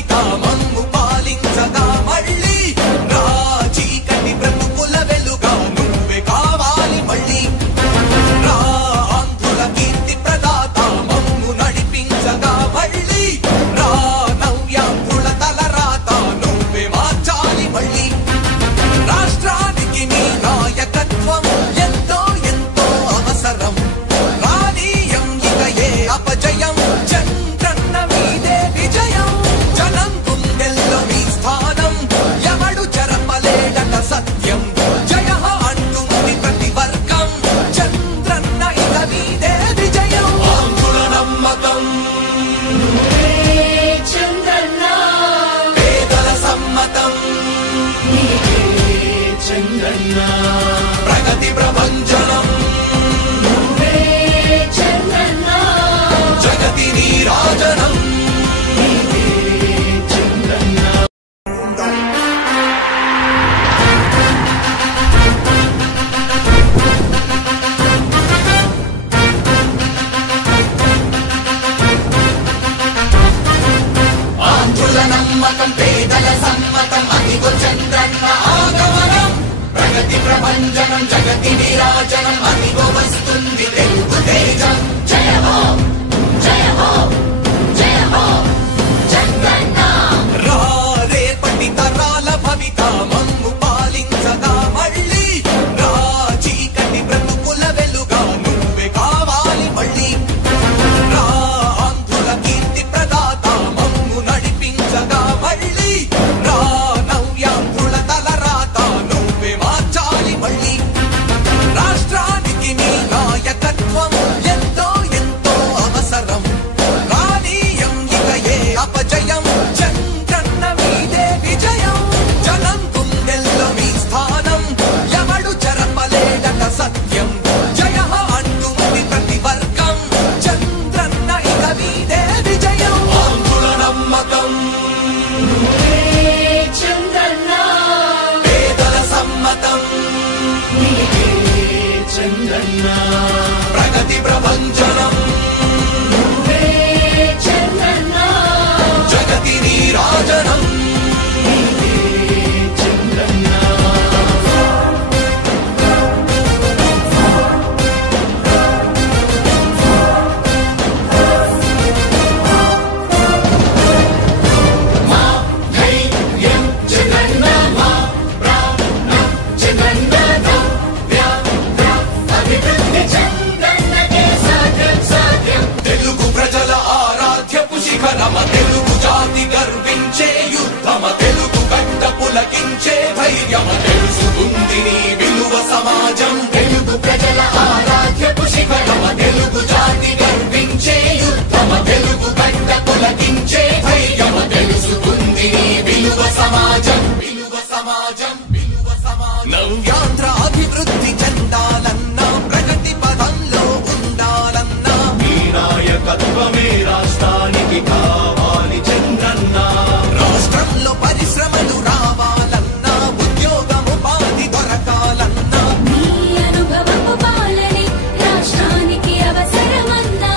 భవిత మమ్ము పాలించగా మళ్ళీ రా చీకటి బ్రతుకుల వెలుగా నువ్వే కావాలి మళ్ళీ రా ఆంధ్రుల కీర్తి ప్రదాత మమ్ము నడిపించగా మళ్ళీ రా నవ్యాంధ్రుల తలరాత నువ్వే మార్చాలి మళ్ళీ రాష్ట్రానికి నీ నాయకత్వం ఎంతో ఎంతో అవసరం రానీయం ఇక ఏ అపజయం చంద్రన్న మీదే విజయం జనం గుండెల్లో మీ స్థానం ఎవడు చెరపలేడట సత్యం జయ అంటుంది ప్రతి వర్గం చంద్రన్న ఇక మీదే విజయం ఆంధ్రుల నమ్మకం చంద్రన్న పేదల సమ్మతం చంద్రన్న ప్రగతి ప్రభంజనం చంద్రన్న జగతి నీరాజనం చంద్రన్న ఆంధ్రుల నమ్మకం పేదల సమ్మతం అదిగో చంద్రన్న ఆగమనం ప్రగతి ప్రభంజనం జగతి నీరాజనం అదిగో వస్తుంది తెలుగు తేజం జయ హో జయ హో జయ హో చంద్రన్న రా రేపటి తరాల భవిత మమ్ము పాలించగా మళ్ళీ రా చీకటి బ్రతుకుల వెలుగా నువ్వే కావాలి మళ్ళీ రా ఆంధ్రుల కీర్తి ప్రదాత మమ్ము నడిపించగా మళ్ళీ రా నవ్యాంధ్రుల తలరాత నువ్వే మార్చాలి మళ్ళీ రాష్ట్రానికి నీ నాయకత్వం ఎంతో ఎంతో అవసరం రానీయం ఇక ఏ అపజయం చంద్రన్న మీదే విజయం జనం గుండెల్లో మీ స్థానం ఎవడు చెరపలేడట సత్యం జయ అంటుంది ప్రతి వర్గం చంద్రన్న ఇక మీదే విజయం ఆంధ్రుల నమ్మకం చంద్రన్న పేదల సమ్మతం చంద్రన్న ప్రగతి ప్రభంజనం చంద్రన్న జగతి నీరాజనం చంద్రన్న మా ధైర్యం చంద్రన్న మా ప్రాణం చంద్రన్న అభివృద్ధి చంద్రన్నకే సాధ్యం సాధ్యం తెలుగు ప్రజల ఆరాధ్యపు శిఖరమ తెలుగు జాతి గర్వించే యుద్ధమ తెలుగు గడ్డ పులకించే ధైర్యమ తెలుసుకుంది నీ విలువ సమాజం తెలుగు ప్రజల ఆరాధ్యపు శిఖరమ తెలుగు జాతి గర్వించే యుద్ధమ తెలుగు గడ్డ పులకించే ధైర్యమ తెలుసుకుంది నీ విలువ సమాజం విలువ సమాజం విలువ సమాజం నవ్యాంధ్ర అభివృద్ధి చెందాలన్నా ప్రగతి పదంలో ఉండాలన్నా నీ నాయకత్వమే రాష్ట్రానికి కావాలి చంద్రన్న రాష్ట్రంలో పరిశ్రమలు రావాలన్నా ఉద్యోగం ఉపాధి దొరకాలన్నా నీ అనుభవపు పాలనే రాష్ట్రానికి అవసరమన్నా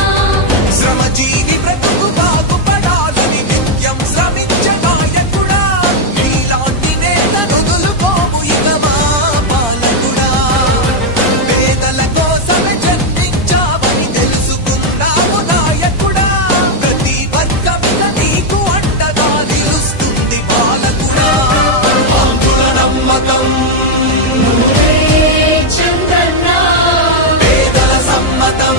శ్రమజీవి బ్రతుకు బాగుపడాలని నిత్యం శ్రమించే నాయకుడా నీలాంటి నేత నుదులుకోవు ఇక మా పాలకుడా పేదల కోసమే జన్మించావని తెలుసుకున్నావు నాయకుడా ప్రతి వర్గమిక నీకు అండగా నిలుస్తుంది పాలకుడా ఆంధ్రుల నమ్మకం చంద్రన్న పేదల సమ్మతం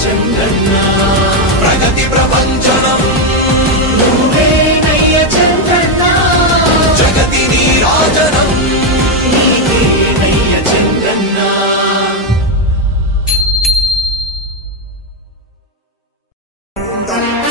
చంద్రన్న ప్రగతి ప్రభంజనం నువ్వేనయ్య చంద్రన్న జగతి నీరాజనం నీవేనయ్య చంద్రన్న తాళం